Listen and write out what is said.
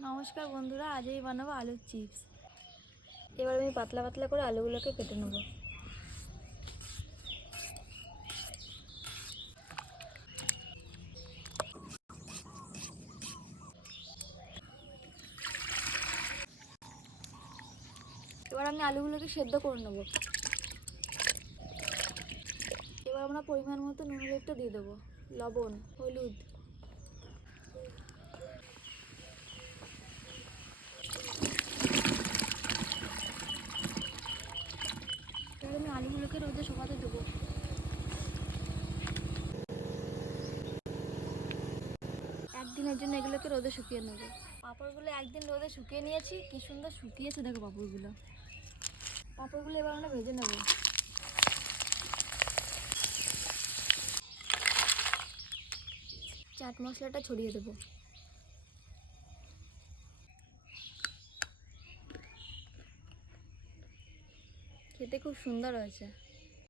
নমস্কার বন্ধুরা, আজই বানাবো আলুর চিপস। এবার আমি পাতলা পাতলা করে আলুগুলোকে কেটে নেব। এবার আমি আলুগুলোকে সেদ্ধ করে নেব। এবার আমরা পরিমাণ মতো নুনের একটু দিয়ে দেবো, লবণ, হলুদ। এবার আমি আলুগুলোকে রোদে শুকাতে দেবো। একদিনের জন্য এগুলোকে রোদে শুকিয়ে নেবো। পাঁপড়গুলো একদিন রোদে শুকিয়ে নিয়েছি, কি সুন্দর শুকিয়েছে দেখো পাঁপড়গুলো। পাঁপড়গুলো এবার আমরা ভেজে নেব। চাট মশলাটা ছড়িয়ে দেবো। খেতে খুব সুন্দর হয়েছে।